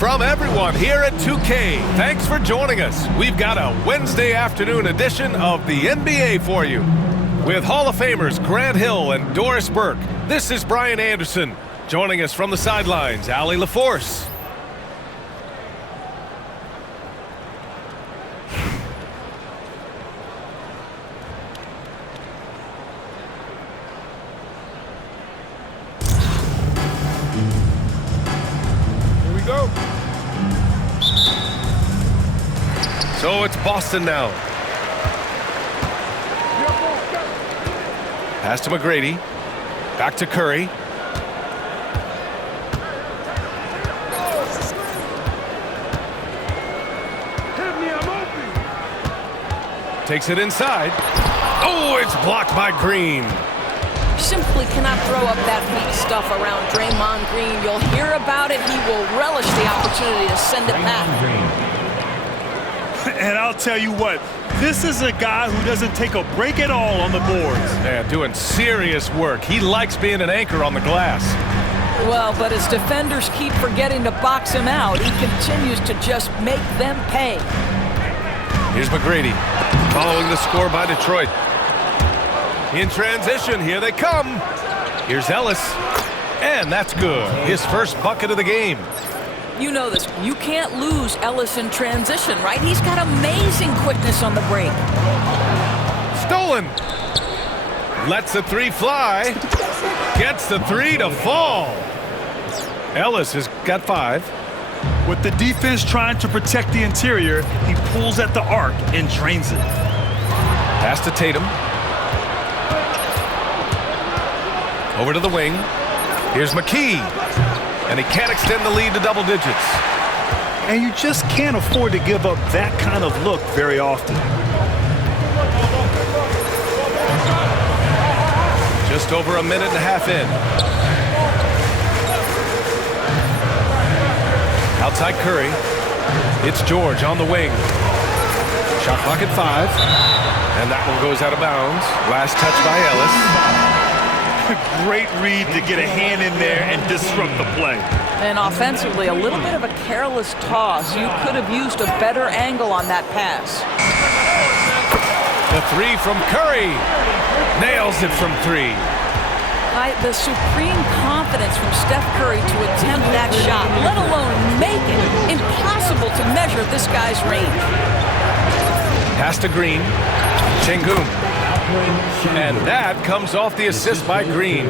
from everyone here at 2K. Thanks for joining us. We've got a Wednesday afternoon edition of the NBA for you. With Hall of Famers Grant Hill and Doris Burke, this is Brian Anderson. Joining us from the sidelines, Allie LaForce. So it's Boston now. Pass to McGrady. Back to Curry. Takes it inside. Oh, it's blocked by Green. Simply cannot throw up that weak stuff around Draymond Green. You'll hear about it. He will relish the opportunity to send it back. And I'll tell you what, this is a guy who doesn't take a break at all on the boards. Yeah, doing serious work. He likes being an anchor on the glass. Well, but as defenders keep forgetting to box him out, he continues to just make them pay. Here's McGrady, following the score by Detroit. In transition, here they come. Here's Ellis, and that's good. His first bucket of the game. You know this. You can't lose Ellis in transition, right? He's got amazing quickness on the break. Stolen. Lets the three fly. Gets the three to fall. Ellis has got 5. With the defense trying to protect the interior, he pulls at the arc and drains it. Pass to Tatum. Over to the wing. Here's McKee. And he can't extend the lead to double digits. And you just can't afford to give up that kind of look very often. Just over a minute and a half in. Outside Curry. It's George on the wing. Shot clock at 5. And that one goes out of bounds. Last touch by Ellis. Great read to get a hand in there and disrupt the play. And offensively, a little bit of a careless toss. You could have used a better angle on that pass. The three from Curry. Nails it from 3. The supreme confidence from Steph Curry to attempt that shot, let alone make it. Impossible to measure this guy's range. Pass to Green. Sengun. And that comes off the assist by Green.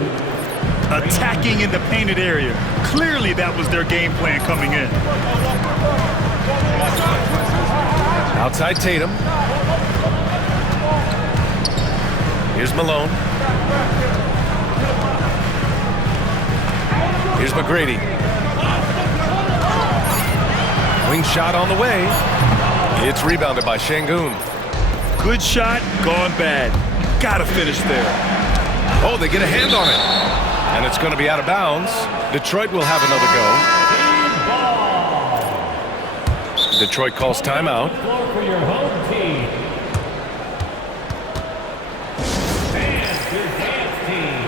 Attacking in the painted area. Clearly that was their game plan coming in. Outside Tatum. Here's Malone. Here's McGrady. Wing shot on the way. It's rebounded by Sengun. Good shot, gone bad. Gotta finish there. Oh, they get a hand on it. And it's going to be out of bounds. Detroit will have another go. Detroit calls timeout. For your home team. And your dance team.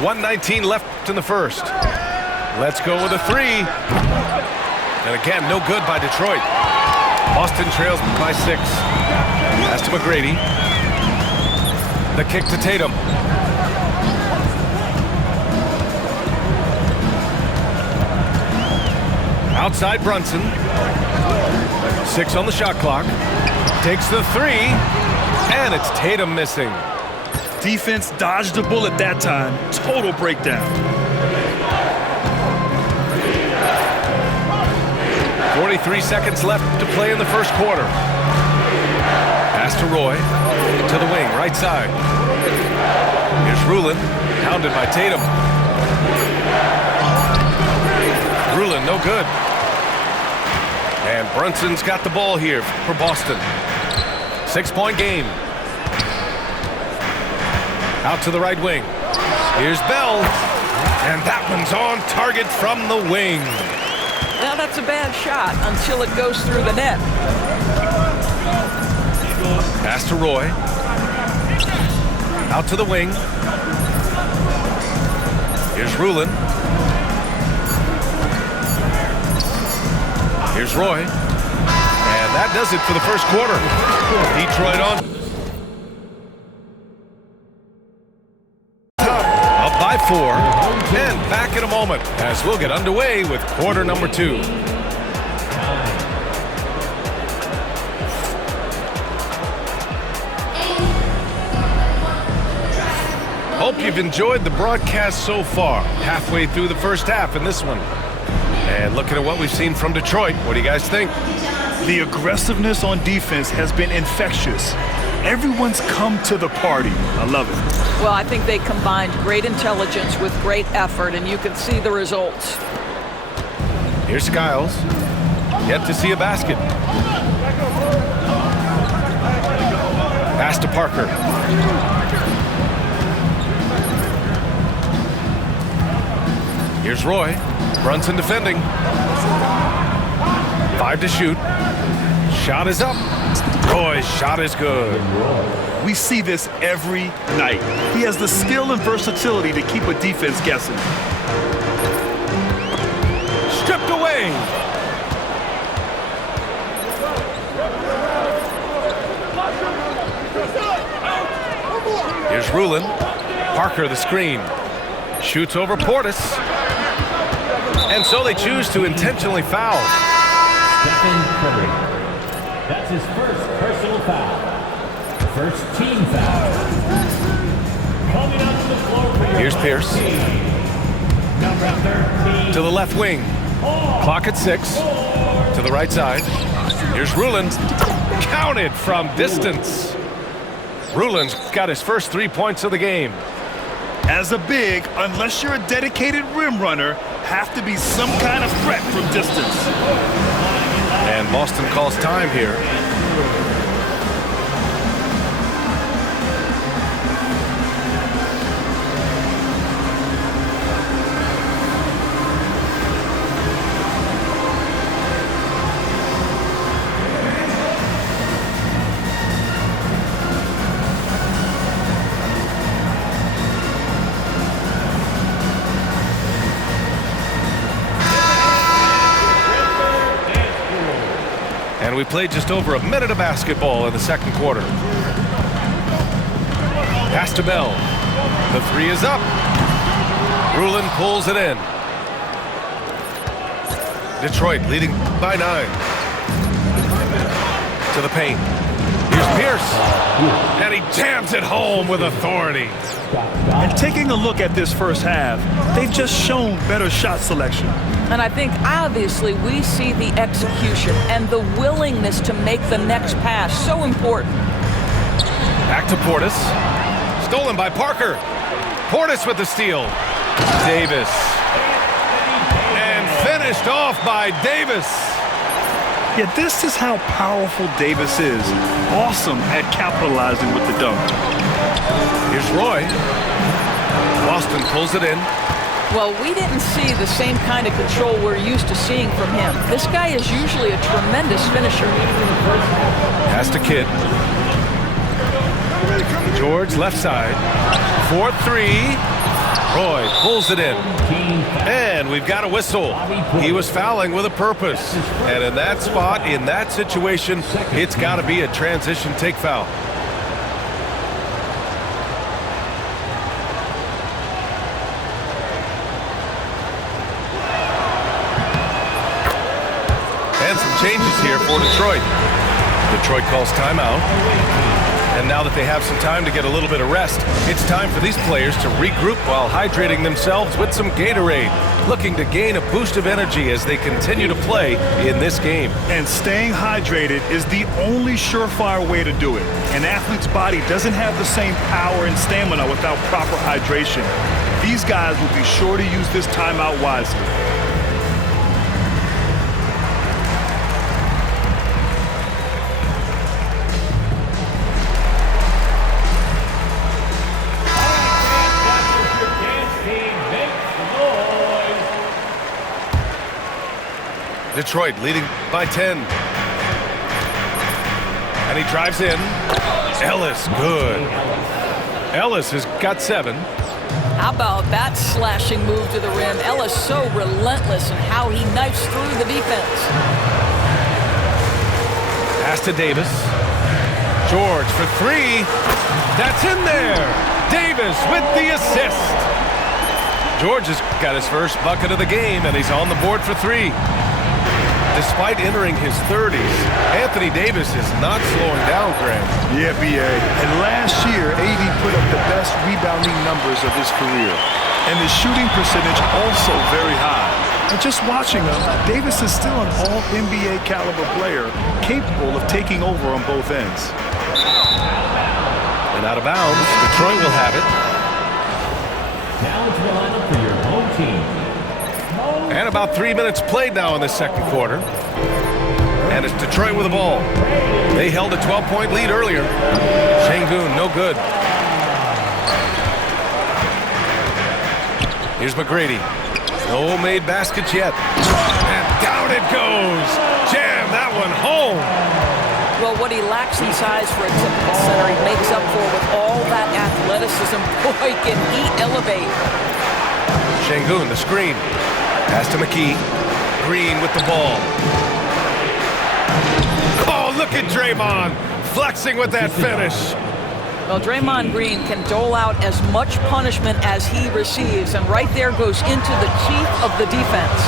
.119 left in the first. Let's go with a 3. And again, no good by Detroit. Boston trails by 6. Pass to McGrady. The kick to Tatum. Outside Brunson. 6 on the shot clock. Takes the 3. And it's Tatum missing. Defense dodged a bullet that time. Total breakdown. 43 seconds left to play in the first quarter. Pass to Roy. To the wing, right side. Here's Rulin, hounded by Tatum. Rulin, no good. And Brunson's got the ball here for Boston. 6-point game. Out to the right wing. Here's Bell. And that one's on target from the wing. Now that's a bad shot until it goes through the net. Pass to Roy. Out to the wing. Here's Rulin. Here's Roy. And that does it for the first quarter. Detroit on top, up by 4. And back in a moment as we'll get underway with quarter number 2. Hope you've enjoyed the broadcast so far. Halfway through the first half in this one. And looking at what we've seen from Detroit, what do you guys think? The aggressiveness on defense has been infectious. Everyone's come to the party. I love it. Well, I think they combined great intelligence with great effort, and you can see the results. Here's Skiles. Yet to see a basket. Pass to Parker. Here's Roy. Brunson defending. 5 to shoot. Shot is up. Roy's shot is good. We see this every night. He has the skill and versatility to keep a defense guessing. Stripped away. Here's Rulin. Parker the screen. Shoots over Portis. And so they choose to intentionally foul. Stephen Curry. That's his first personal foul. First team foul. Coming onto the floor for your Here's Pierce. team. Number 13. To the left wing. Clock at 6. To the right side. Here's Rulin. Counted from distance. Rulin's got his first 3 points of the game. As a big, unless you're a dedicated rim runner, have to be some kind of threat from distance. And Boston calls time here. And we played just over a minute of basketball in the second quarter. Pass to Bell. The 3 is up. Rulin pulls it in. Detroit leading by 9. To the paint. Here's Pierce. And he jams it home with authority. And taking a look at this first half, they've just shown better shot selection. And I think obviously we see the execution and the willingness to make the next pass so important. Back to Portis. Stolen by Parker. Portis with the steal. Davis. And finished off by Davis. Yeah, this is how powerful Davis is. Awesome at capitalizing with the dunk. Here's Roy. Boston pulls it in. Well, we didn't see the same kind of control we're used to seeing from him. This guy is usually a tremendous finisher. Pass to Kidd. George left side. 4-3. Roy pulls it in. And we've got a whistle. He was fouling with a purpose. And in that spot, in that situation, it's got to be a transition take foul. And some changes here for Detroit. Detroit calls timeout. And now that they have some time to get a little bit of rest, it's time for these players to regroup while hydrating themselves with some Gatorade, looking to gain a boost of energy as they continue to play in this game. And staying hydrated is the only surefire way to do it. An athlete's body doesn't have the same power and stamina without proper hydration. These guys will be sure to use this timeout wisely. Detroit leading by 10. And he drives in. Ellis, good. Ellis has got 7. How about that slashing move to the rim? Ellis so relentless in how he knifes through the defense. Pass to Davis. George for 3. That's in there. Davis with the assist. George has got his first bucket of the game, and he's on the board for 3. Despite entering his 30s, Anthony Davis is not slowing down, Grant. Yeah, B.A. And last year, AD put up the best rebounding numbers of his career. And his shooting percentage also very high. And just watching him, Davis is still an all-NBA caliber player, capable of taking over on both ends. And out of bounds, Detroit will have it. Now to the lineup for your home team. And about 3 minutes played now in the second quarter. And it's Detroit with the ball. They held a 12-point lead earlier. Şengün, no good. Here's McGrady. No made baskets yet. And down it goes. Jam that one home. Well, what he lacks in size for a typical center, he makes up for with all that athleticism. Boy, can he elevate. Şengün, the screen. Pass to McKee. Green with the ball. Oh, look at Draymond flexing with that finish. Well, Draymond Green can dole out as much punishment as he receives, and right there goes into the teeth of the defense.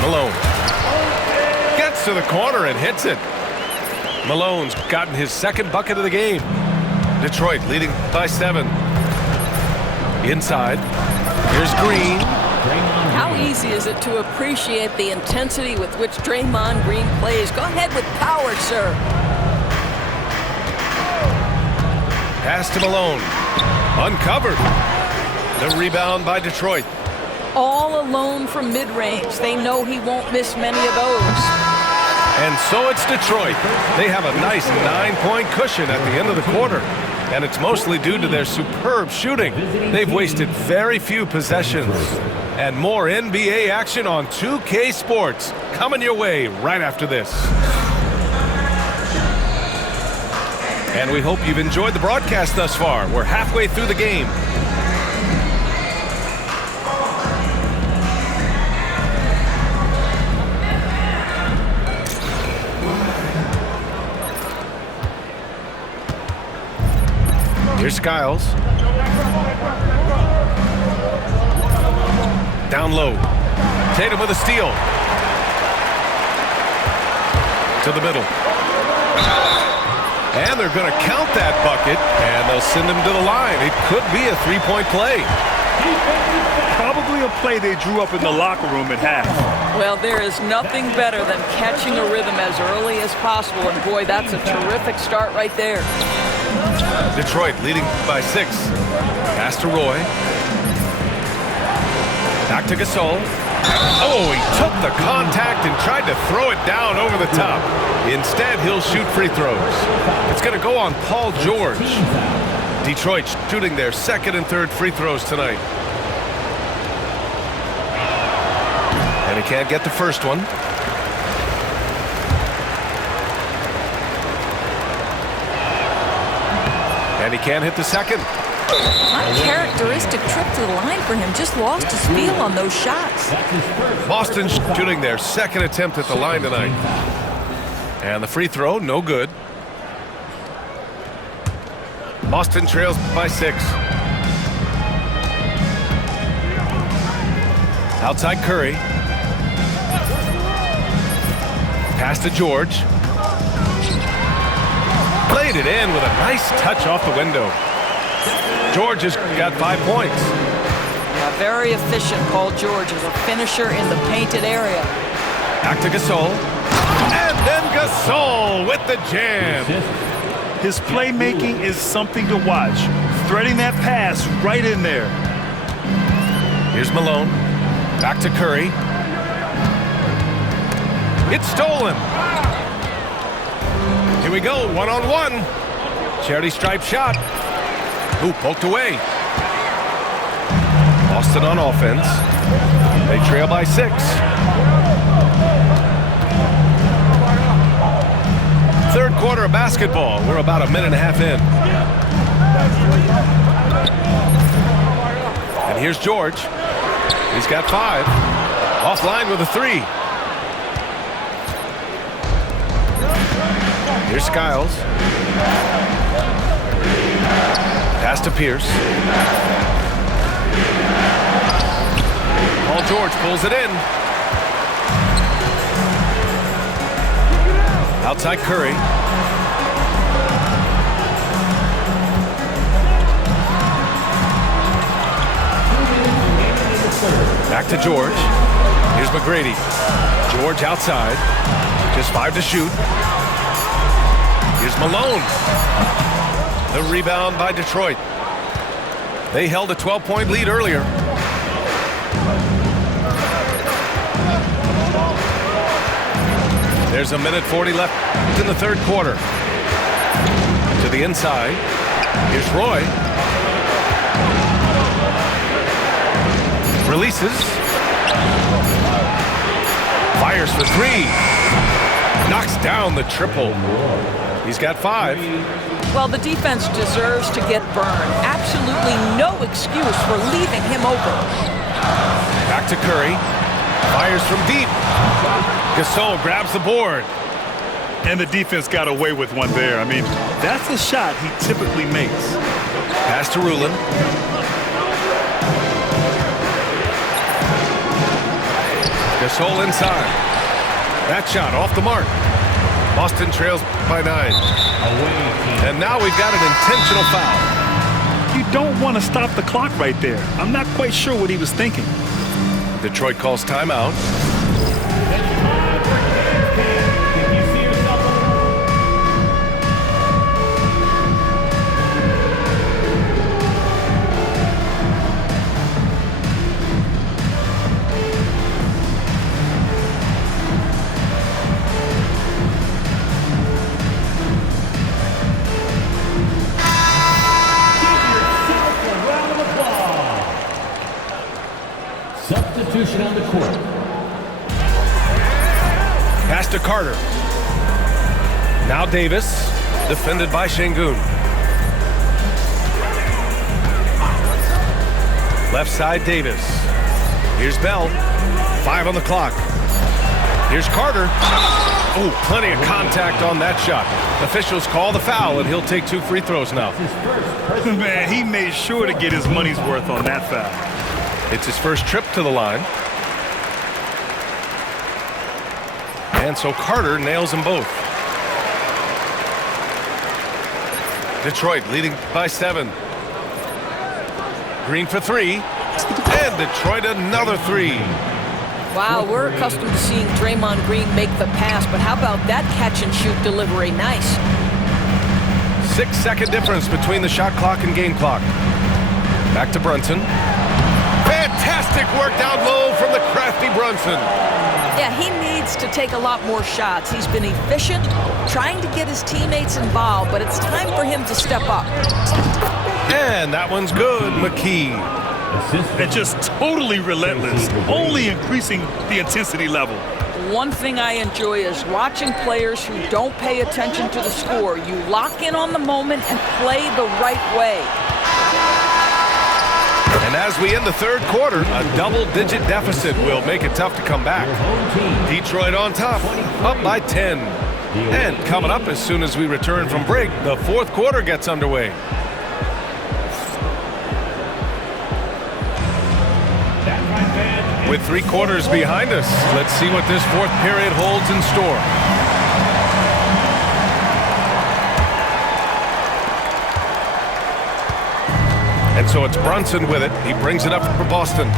Malone gets to the corner and hits it. Malone's gotten his second bucket of the game. Detroit leading by 7. Inside. Here's Green. How easy is it to appreciate the intensity with which Draymond Green plays? Go ahead with power, sir. Pass to Malone. Uncovered. The rebound by Detroit. All alone from mid-range. They know he won't miss many of those. And so it's Detroit. They have a nice 9-point cushion at the end of the quarter. And it's mostly due to their superb shooting. They've wasted very few possessions. And more NBA action on 2K Sports coming your way right after this. And we hope you've enjoyed the broadcast thus far. We're halfway through the game. Here's Skiles. Down low. Tatum with a steal. To the middle. And they're going to count that bucket, and they'll send him to the line. It could be a 3-point play. Probably a play they drew up in the locker room at half. Well, there is nothing better than catching a rhythm as early as possible, and boy, that's a terrific start right there. Detroit leading by 6. Pass to Roy. Back to Gasol. Oh, he took the contact and tried to throw it down over the top. Instead, he'll shoot free throws. It's going to go on Paul George. Detroit shooting their second and third free throws tonight. And he can't get the first one. And he can't hit the second. Uncharacteristic trip to the line for him. Just lost his feel on those shots. Boston shooting their second attempt at the line tonight. And the free throw, no good. Boston trails by 6. Outside Curry. Pass to George. Played it in with a nice touch off the window. George has got 5 points. Yeah, very efficient, Paul George, as a finisher in the painted area. Back to Gasol. And then Gasol with the jam. His playmaking is something to watch. Threading that pass right in there. Here's Malone. Back to Curry. It's stolen. Here we go, one-on-one. Charity stripe shot. Ooh, poked away. Boston on offense. They trail by 6. Riviera basketball. We're about a minute and a half in. And here's George. He's got 5. Offline with a 3. Here's Skiles. Pass to Pierce. Paul George pulls it in. Outside Curry. Back to George. Here's McGrady. George outside. Just 5 to shoot. Here's Malone. The rebound by Detroit. They held a 12-point lead earlier. There's a minute 40 left in the third quarter. To the inside. Here's Roy. Releases. Fires for 3. Knocks down the triple. He's got 5. Well, the defense deserves to get burned. Absolutely no excuse for leaving him open. Back to Curry. Fires from deep. Gasol grabs the board. And the defense got away with one there. I mean, that's a shot he typically makes. Pass to Rulin. Gasol inside. That shot off the mark. Boston trails by 9. And now we've got an intentional foul. You don't want to stop the clock right there. I'm not quite sure what he was thinking. Detroit calls timeout. Substitution on the court. Pass to Carter. Now Davis, defended by Şengün. Left side Davis. Here's Bell. 5 on the clock. Here's Carter. Oh, plenty of contact on that shot. Officials call the foul, and he'll take 2 free throws now. Man, he made sure to get his money's worth on that foul. It's his first trip to the line. And so Carter nails them both. Detroit leading by 7. Green for 3. And Detroit another 3. Wow, we're accustomed to seeing Draymond Green make the pass, but how about that catch-and-shoot delivery? Nice. 6-second difference between the shot clock and game clock. Back to Brunson. Fantastic work down low from the crafty Brunson. Yeah, he needs to take a lot more shots. He's been efficient, trying to get his teammates involved, but it's time for him to step up. And that one's good, McKee. And just totally relentless, only increasing the intensity level. One thing I enjoy is watching players who don't pay attention to the score. You lock in on the moment and play the right way. And as we end the third quarter, a double-digit deficit will make it tough to come back. Detroit on top, up by 10. And coming up as soon as we return from break, the fourth quarter gets underway. With 3 quarters behind us, let's see what this fourth period holds in store. And so it's Brunson with it. He brings it up for Boston.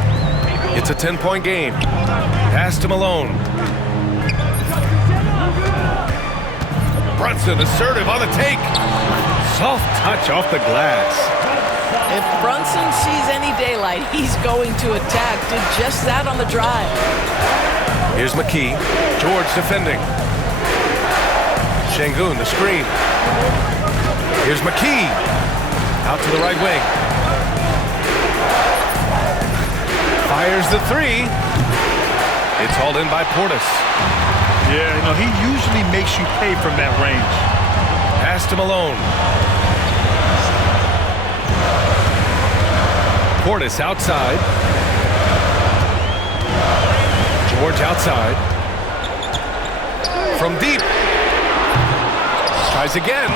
It's a 10-point game. Pass to Malone. Brunson assertive on the take. Soft touch off the glass. If Brunson sees any daylight, he's going to attack. Did just that on the drive. Here's McKee. George defending. Şengün, the screen. Here's McKee. Out to the right wing. Fires the 3. It's hauled in by Portis. Yeah, he usually makes you pay from that range. Pass to Malone. Portis outside. George outside. From deep. Tries again.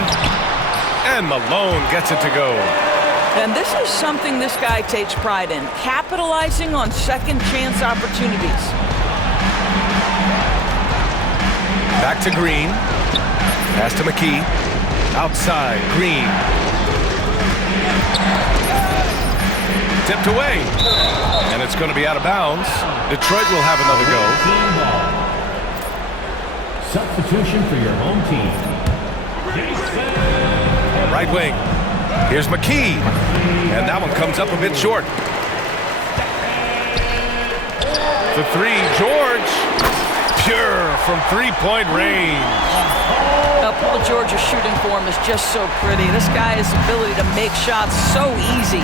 And Malone gets it to go. And this is something this guy takes pride in, capitalizing on second chance opportunities. Back to Green. Pass to McKee. Outside, Green. Tipped away. And it's going to be out of bounds. Detroit will have another go. Substitution for your home team. Right wing. Here's McKee. And that one comes up a bit short. The three, George. Pure from three-point range. Paul George's shooting form is just so pretty. This guy has the ability to make shots so easy.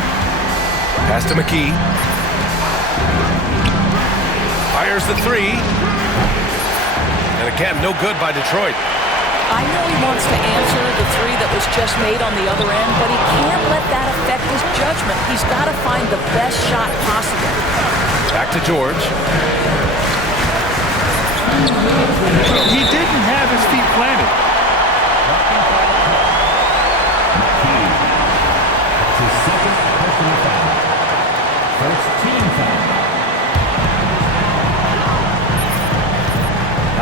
Pass to McKee. Fires the three. And again, no good by Detroit. I know he wants to answer the three that was just made on the other end, but he can't let that affect his judgment. He's got to find the best shot possible. Back to George. He didn't have his feet planted. His second personal foul. First team foul.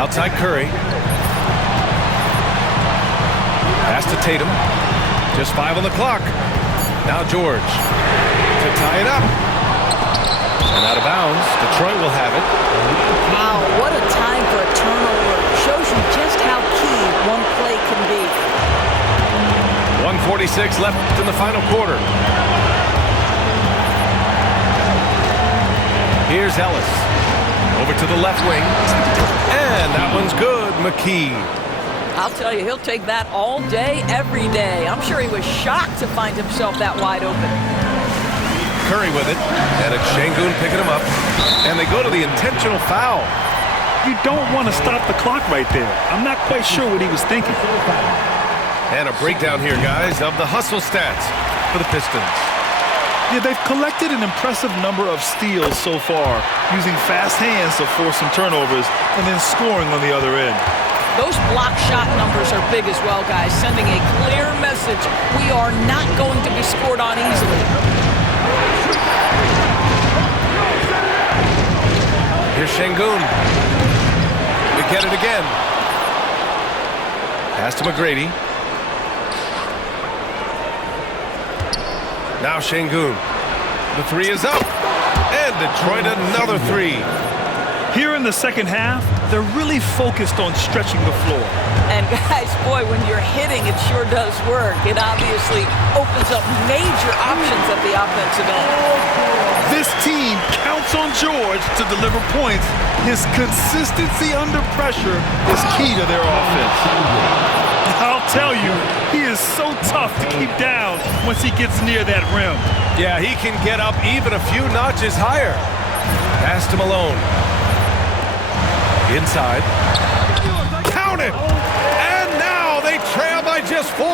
Outside Curry. Pass to Tatum. Just 5 on the clock. Now George to tie it up. And out of bounds. Detroit will have it. Wow, what a time for a turnover. Shows you just how key one play can be. 1:46 left in the final quarter. Here's Ellis. Over to the left wing. And that one's good. McKee. I'll tell you, he'll take that all day, every day. I'm sure he was shocked to find himself that wide open. Curry with it. And it's Şengün picking him up. And they go to the intentional foul. You don't want to stop the clock right there. I'm not quite sure what he was thinking. And a breakdown here, guys, of the hustle stats for the Pistons. Yeah, they've collected an impressive number of steals so far, using fast hands to force some turnovers and then scoring on the other end. Those block shot numbers are big as well, guys, sending a clear message. We are not going to be scored on easily. Here's Şengün. We get it again. Pass to McGrady. Now Şengün. The three is up. And Detroit another three. Here in the second half, they're really focused on stretching the floor. And guys, boy, when you're hitting, it sure does work. It obviously opens up major options at the offensive end. This team counts on George to deliver points. His consistency under pressure is key to their offense. I'll tell you, he is so tough to keep down once he gets near that rim. Yeah, he can get up even a few notches higher. Pass to Malone. Inside. Count it! And now they trail by just 4.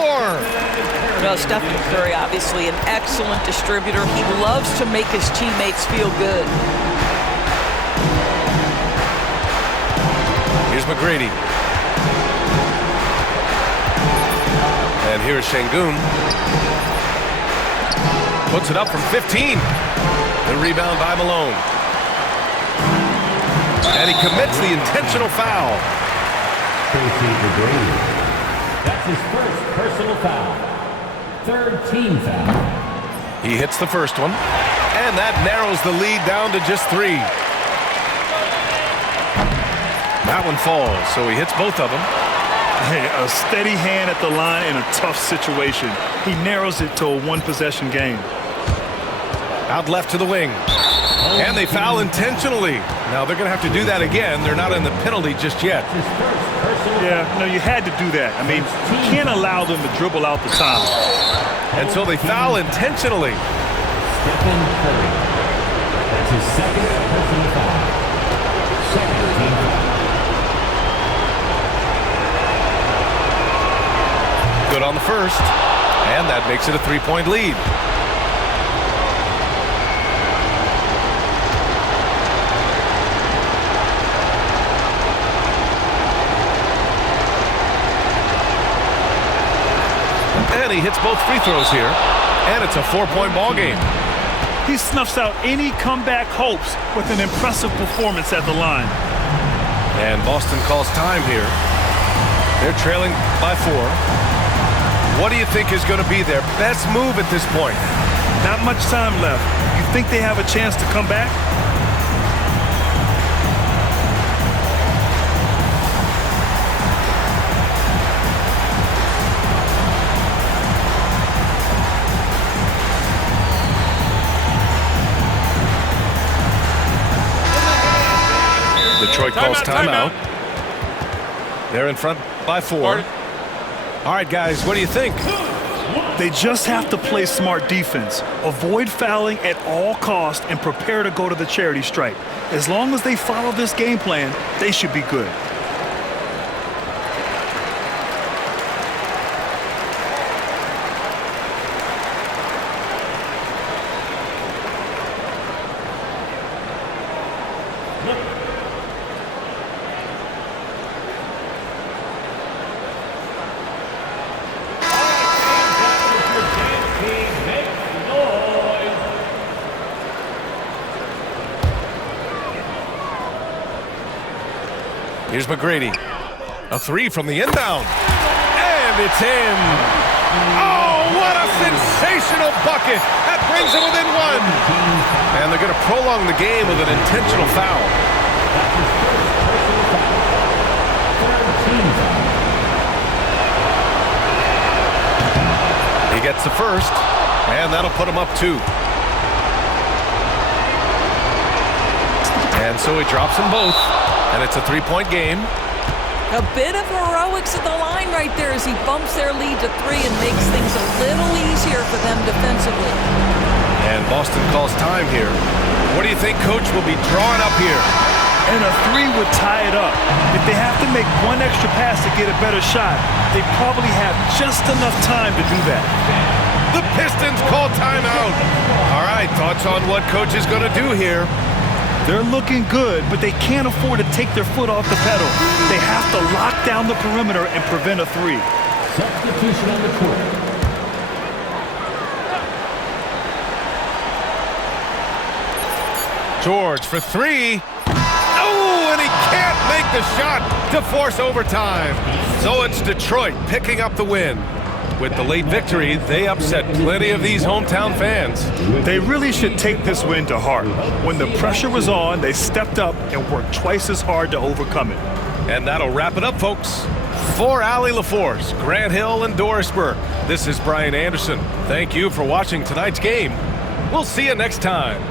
Well, Stephen Curry, obviously an excellent distributor. He loves to make his teammates feel good. Here's McGrady. And here's Şengün. Puts it up from 15. The rebound by Malone. And he commits the intentional foul. Tracy McGrady. That's his first personal foul. Third team foul. He hits the first one. And that narrows the lead down to just 3. That one falls, so he hits both of them. Hey, a steady hand at the line in a tough situation. He narrows it to a one-possession game. Out left to the wing. And they foul intentionally. Now they're going to have to do that again. They're not in the penalty just yet. Yeah, no, you had to do that. I mean, you can't allow them to dribble out the time. And so they foul intentionally. Stephen Curry. That's his second personal foul. Second team foul. good on the first, and that makes it a 3-point lead. And he hits both free throws here, and it's a 4-point ball game. He snuffs out any comeback hopes with an impressive performance at the line. And Boston calls time here. They're trailing by 4. What do you think is going to be their best move at this point? Not much time left. You think they have a chance to come back? Detroit calls timeout. They're in front by 4. All right, guys, what do you think? They just have to play smart defense, avoid fouling at all costs, and prepare to go to the charity stripe. As long as they follow this game plan, they should be good. Here's McGrady. A 3 from the inbound. And it's in. Oh, what a sensational bucket. That brings them within 1. And they're going to prolong the game with an intentional foul. He gets the first, and that'll put him up 2. And so he drops them both. And it's a 3-point game. A bit of heroics at the line right there as he bumps their lead to 3 and makes things a little easier for them defensively. And Boston calls time here. What do you think Coach will be drawing up here? And a 3 would tie it up. If they have to make one extra pass to get a better shot, they probably have just enough time to do that. The Pistons call timeout. All right, thoughts on what Coach is going to do here? They're looking good, but they can't afford to take their foot off the pedal. They have to lock down the perimeter and prevent a 3. Substitution on the court. George for 3. Oh, and he can't make the shot to force overtime. So it's Detroit picking up the win. With the late victory, they upset plenty of these hometown fans. They really should take this win to heart. When the pressure was on, they stepped up and worked twice as hard to overcome it. And that'll wrap it up, folks. For Allie LaForce, Grant Hill, and Doris Burke, this is Brian Anderson. Thank you for watching tonight's game. We'll see you next time.